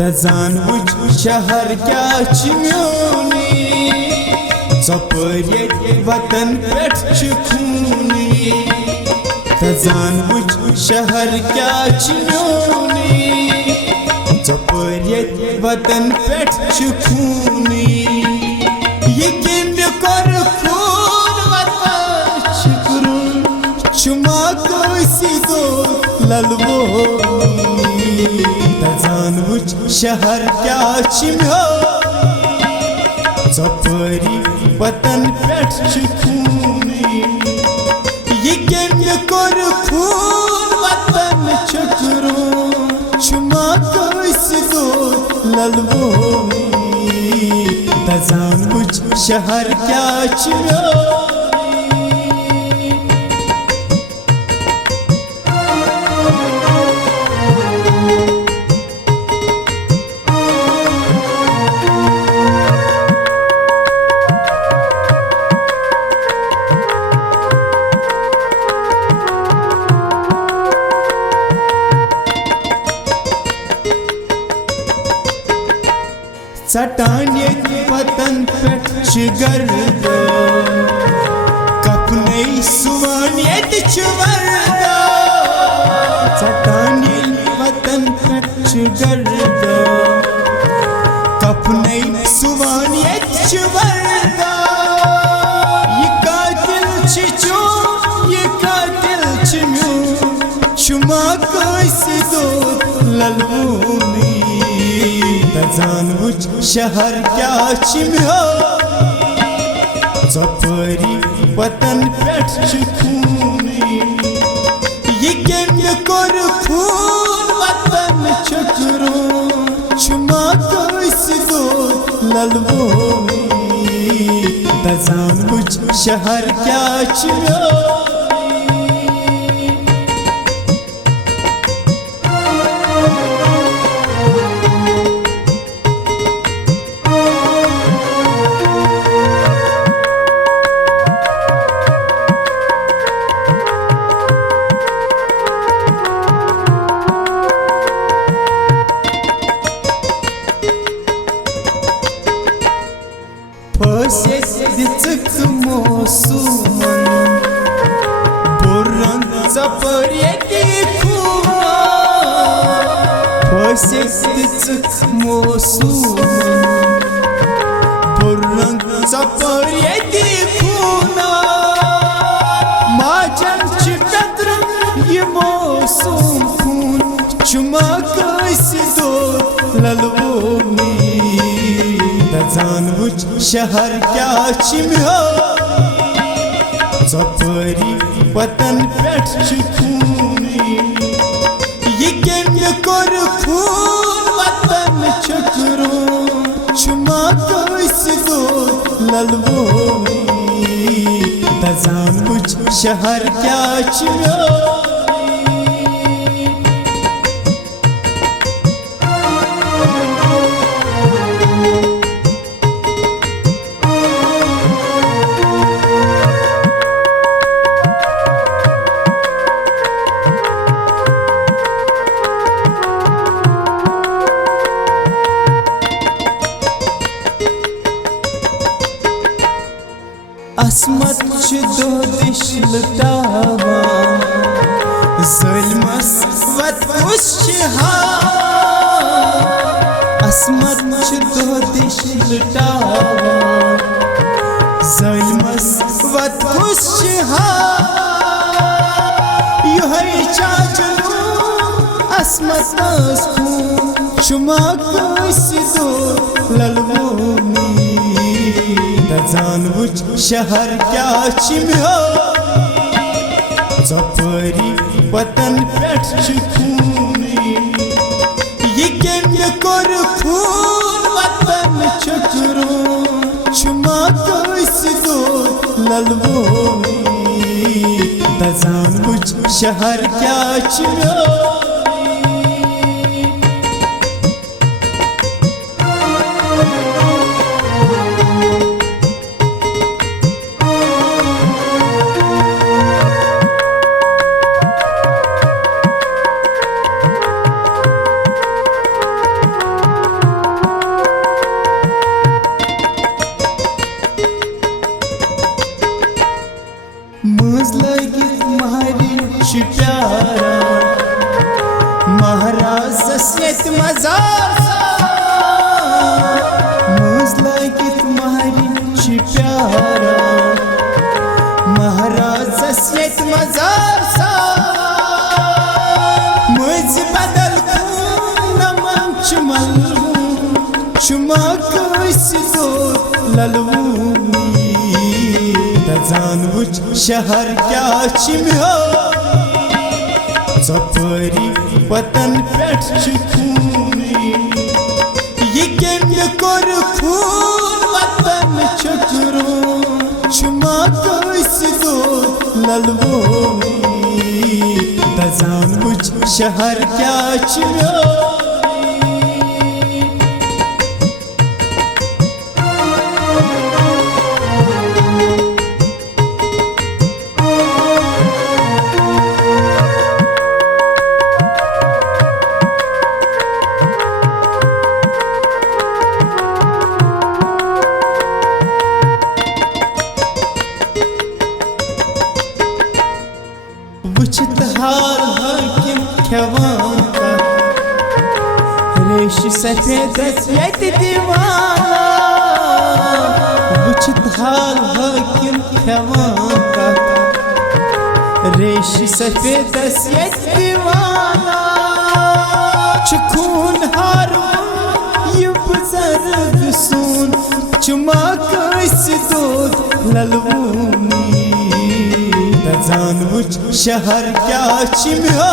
तजान वुच शहर क्या म्योनी ज़पर वतन पेट खूनी तजान वुच शहर क्या म्योनी ज़पर वतन पेट खूनी ये किंद कर खून वतन शुक्रुन चुमा कोई दो ललवोनी तजान वुच शहर क्या म्यो ज़परी वतन पेट खूनी ये केम्य कर खून वतन चुकरो चुमा कोइस दो ललवोनी तजान वुच शहर क्या म्यो चटाने वतन पेट गर्दा कपने सुवाने वर्दा चटाने वतन पेट गर्दा कपने सुवाने वर्दा ये कातिल चो ये कातिल म्यो चुमा कैसे दो ललवोनी तजान वुच शहर क्या म्यो ज़परी वतन पेट खूनी ये केम्य कर खून वतन चुकरो चुमा कोइस दो ललवोनी तजान वुच शहर क्या म्यो मोसुमन बुरन ज़पर खूना मोसुमन बुरन ज़पर खूना माजन पेत्र ये मोसुम खून चुमा कैसे दो ललवोनी तजान वुच शहर क्या म्यो ज़परी वतन पेट खूनी ये केम्य कर खून वतन चुकरो चुमा कोइस दो ललवोनी तजान वुच शहर क्या म्यो असमत दो दिश लुटावा ज़ुल्मस वत उश्हा असमत दो दिश लुटावा ज़ुल्मस वत उश्हा युहै चाचलू असमत खून चुमा कोइस दो ललवोनी तजान वुच शहर क्या म्यो ज़परी वतन पेट खूनी ये केम्य कर खून वतन चुकरो चुमा कोइस दो ललवोनी तजान वुच शहर क्या म्यो प्यारा महाराज सस्यत मजार मुझ लगित महरी प्यारा महाराज सस्यत मजार मुझ बदल नमन चुमा कैसे दो ललवूनी तजान वुच शहर क्या चिम्हो सफरी वतन पेट खूनी ये केम्य कोर खून वतन चकरो चुमा कैसे दो ललवूनी तजान वुच शहर क्या चिम्हो वुचित हाल हाकिम खेवान का रेश सफेद यत दीवाना वुचित हाल हाकिम खेवान का रेश सफेद यत दीवाना खून हार ये बुजुर्ग सुन चुमा कैसे दो ललवूनी तजान वुच शहर क्या चिम्हो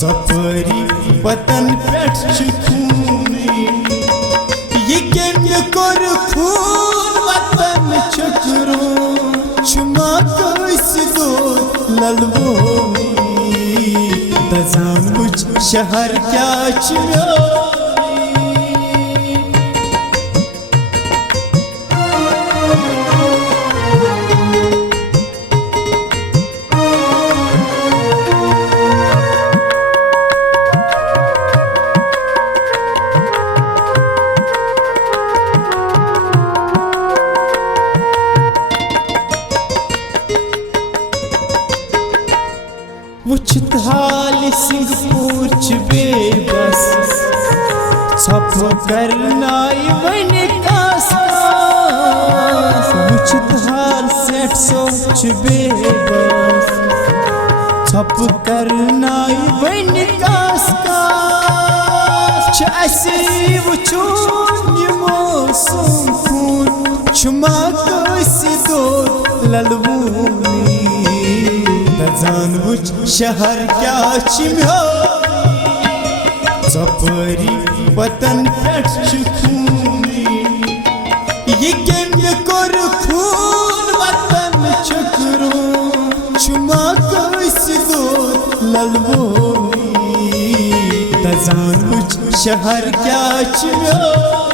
सफरी वतन पेट खूनी ये केम्य कोर खून वतन चकरो चुमा कैसे दो ललवूनी तजान वुच शहर क्या चिम्हो वुचित हाल सिंगपुर च बेबस छप करनाई वन कास वुचित हाल सेठ सोच बेबस छप करनाई वन कास ऐसे वुचून मौसम खून चुमा कैसे दो ललवूनी तजान वुच शहर क्या चिम्हो सफरी वतन पेट खूनी ये केम्य कोर खून वतन चकरो चुमा कैसे दो ललवूनी तजान वुच शहर क्या चिम्हो